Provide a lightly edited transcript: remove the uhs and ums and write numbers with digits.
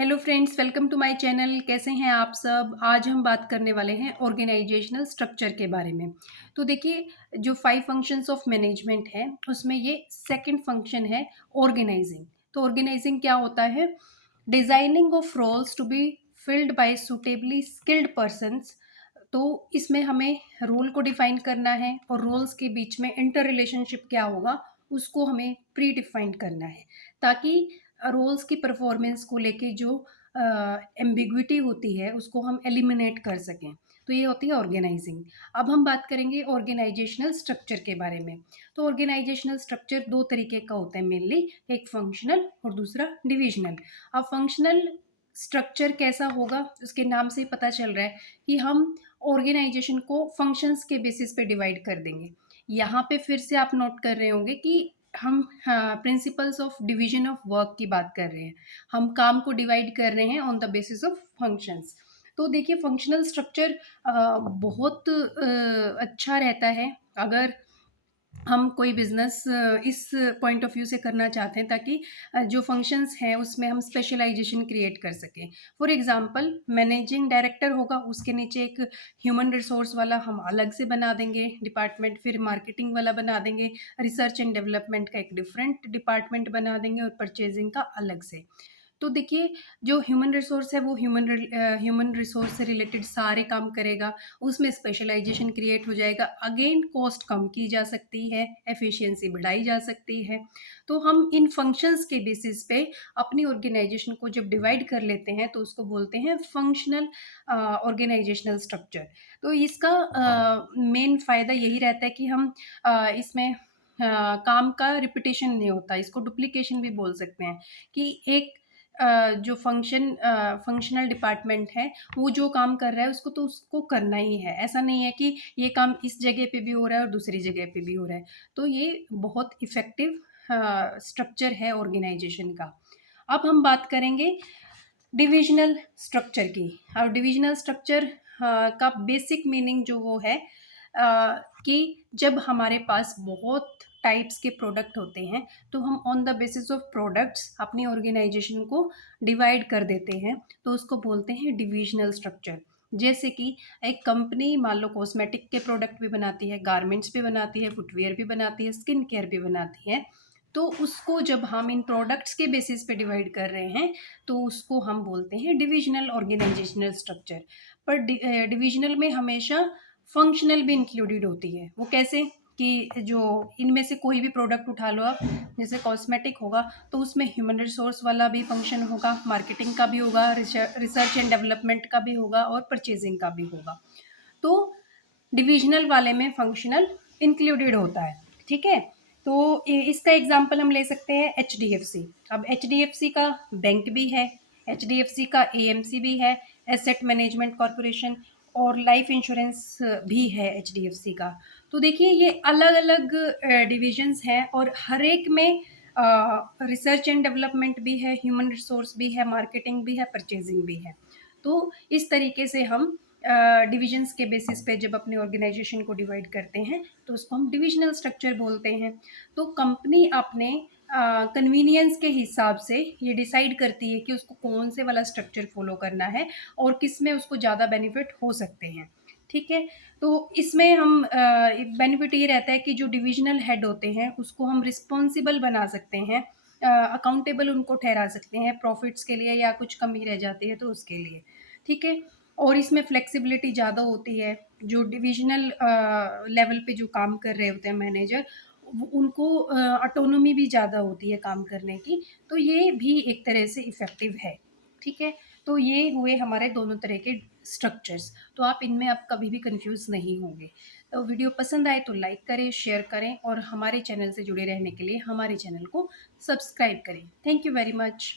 Hello friends, welcome to my channel. कैसे हैं आप सब? आज हम बात करने वाले हैं ऑर्गेनाइजेशनल स्ट्रक्चर के बारे में। तो देखिए, जो 5 फंक्शंस ऑफ मैनेजमेंट है उसमें ये सेकंड फंक्शन है ऑर्गेनाइजिंग। तो ऑर्गेनाइजिंग क्या होता है? Designing of roles to be filled by suitably skilled persons. तो इसमें हमें रोल को डिफाइन करना है और रोल्स के बीच में इंटर रिलेशनशिप क्या होगा उसको हमें प्री डिफाइन करना है, ताकि रोल्स की परफॉर्मेंस को लेके जो एम्बिग्विटी होती है उसको हम एलिमिनेट कर सकें। तो ये होती है ऑर्गेनाइजिंग। अब हम बात करेंगे ऑर्गेनाइजेशनल स्ट्रक्चर के बारे में। तो ऑर्गेनाइजेशनल स्ट्रक्चर दो तरीके का होता है मेनली, एक फंक्शनल और दूसरा डिविजनल। अब फंक्शनल स्ट्रक्चर कैसा होगा, उसके नाम से ही पता चल रहा है कि हम ऑर्गेनाइजेशन को फंक्शंस के बेसिस पे डिवाइड कर देंगे। यहाँ पे फिर से आप नोट कर रहे होंगे कि हम principles of division of work की बात कर रहे हैं। हम काम को डिवाइड कर रहे हैं on the basis of functions. तो देखिए, फंक्शनल स्ट्रक्चर बहुत अच्छा रहता है अगर हम कोई बिजनेस इस पॉइंट ऑफ व्यू से करना चाहते हैं, ताकि जो फंक्शंस हैं उसमें हम स्पेशलाइजेशन क्रिएट कर सकें। फॉर एग्जांपल, मैनेजिंग डायरेक्टर होगा, उसके नीचे एक ह्यूमन रिसोर्स वाला हम अलग से बना देंगे डिपार्टमेंट, फिर मार्केटिंग वाला बना देंगे, रिसर्च एंड डेवलपमेंट का एक डिफरेंट डिपार्टमेंट बना देंगे और परचेजिंग का अलग से। तो देखिए, जो ह्यूमन रिसोर्स है वो ह्यूमन रिसोर्स से रिलेटेड सारे काम करेगा, उसमें स्पेशलाइजेशन क्रिएट हो जाएगा। अगेन कॉस्ट कम की जा सकती है, एफिशिएंसी बढ़ाई जा सकती है। तो हम इन फंक्शंस के बेसिस पे अपनी ऑर्गेनाइजेशन को जब डिवाइड कर लेते हैं तो उसको बोलते हैं फंक्शनल ऑर्गेनाइजेशनल स्ट्रक्चर। तो इसका मेन फ़ायदा यही रहता है कि हम इसमें काम का रिपीटेशन नहीं होता, इसको डुप्लीकेशन भी बोल सकते हैं। कि एक जो फंक्शनल डिपार्टमेंट है, वो जो काम कर रहा है उसको तो उसको करना ही है। ऐसा नहीं है कि ये काम इस जगह पे भी हो रहा है और दूसरी जगह पे भी हो रहा है। तो ये बहुत इफ़ेक्टिव स्ट्रक्चर है ऑर्गेनाइजेशन का। अब हम बात करेंगे डिविज़नल स्ट्रक्चर की। और डिविज़नल स्ट्रक्चर का बेसिक मीनिंग जो वो है कि जब हमारे पास बहुत टाइप्स के प्रोडक्ट होते हैं तो हम on the basis of products अपनी ऑर्गेनाइजेशन को डिवाइड कर देते हैं, तो उसको बोलते हैं डिविजनल स्ट्रक्चर। जैसे कि एक कंपनी मान लो कॉस्मेटिक के प्रोडक्ट भी बनाती है, गारमेंट्स भी बनाती है, फुटवियर भी बनाती है, स्किन केयर भी बनाती है। तो उसको जब हम इन प्रोडक्ट्स के बेसिस पे डिवाइड कर रहे हैं तो उसको हम बोलते हैं डिविजनल ऑर्गेनाइजेशनल स्ट्रक्चर। पर डिविजनल में हमेशा फंक्शनल भी इंक्लूडेड होती है। वो कैसे? कि जो इनमें से कोई भी प्रोडक्ट उठा लो आप, जैसे कॉस्मेटिक होगा तो उसमें ह्यूमन रिसोर्स वाला भी फंक्शन होगा, मार्केटिंग का भी होगा, रिसर्च एंड डेवलपमेंट का भी होगा और परचेजिंग का भी होगा। तो डिविजनल वाले में फंक्शनल इंक्लूडेड होता है। ठीक है? तो इसका एग्जांपल हम ले सकते हैं एचडीएफसी। अब एचडीएफसी का बैंक भी है, एचडीएफसी का एएमसी भी है, एसेट मैनेजमेंट कॉरपोरेशन, और लाइफ इंश्योरेंस भी है एचडीएफसी का। तो देखिए, ये अलग अलग डिविजन्स हैं और हर एक में रिसर्च एंड डेवलपमेंट भी है, ह्यूमन रिसोर्स भी है, मार्केटिंग भी है, परचेजिंग भी है। तो इस तरीके से हम डिविजन्स के बेसिस पे जब अपने ऑर्गेनाइजेशन को डिवाइड करते हैं तो उसको हम डिविजनल स्ट्रक्चर बोलते हैं। तो कंपनी अपने कन्वीनियंस के हिसाब से ये डिसाइड करती है कि उसको कौन से वाला स्ट्रक्चर फॉलो करना है और किस में उसको ज़्यादा बेनिफिट हो सकते हैं। ठीक है? तो इसमें हम बेनिफिट ये रहता है कि जो डिविजनल हेड होते हैं उसको हम रिस्पॉन्सिबल बना सकते हैं, अकाउंटेबल उनको ठहरा सकते हैं प्रॉफिट्स के लिए या कुछ कमी रह जाती है तो उसके लिए। ठीक है? और इसमें फ्लेक्सिबिलिटी ज़्यादा होती है। जो डिविजनल लेवल पे जो काम कर रहे होते हैं मैनेजर, उनको ऑटोनॉमी भी ज़्यादा होती है काम करने की। तो ये भी एक तरह से इफ़ेक्टिव है। ठीक है? तो ये हुए हमारे दोनों तरह के स्ट्रक्चर्स। तो आप इनमें अब कभी भी कंफ्यूज नहीं होंगे। तो वीडियो पसंद आए तो लाइक करें, शेयर करें और हमारे चैनल से जुड़े रहने के लिए हमारे चैनल को सब्सक्राइब करें। Thank you very much.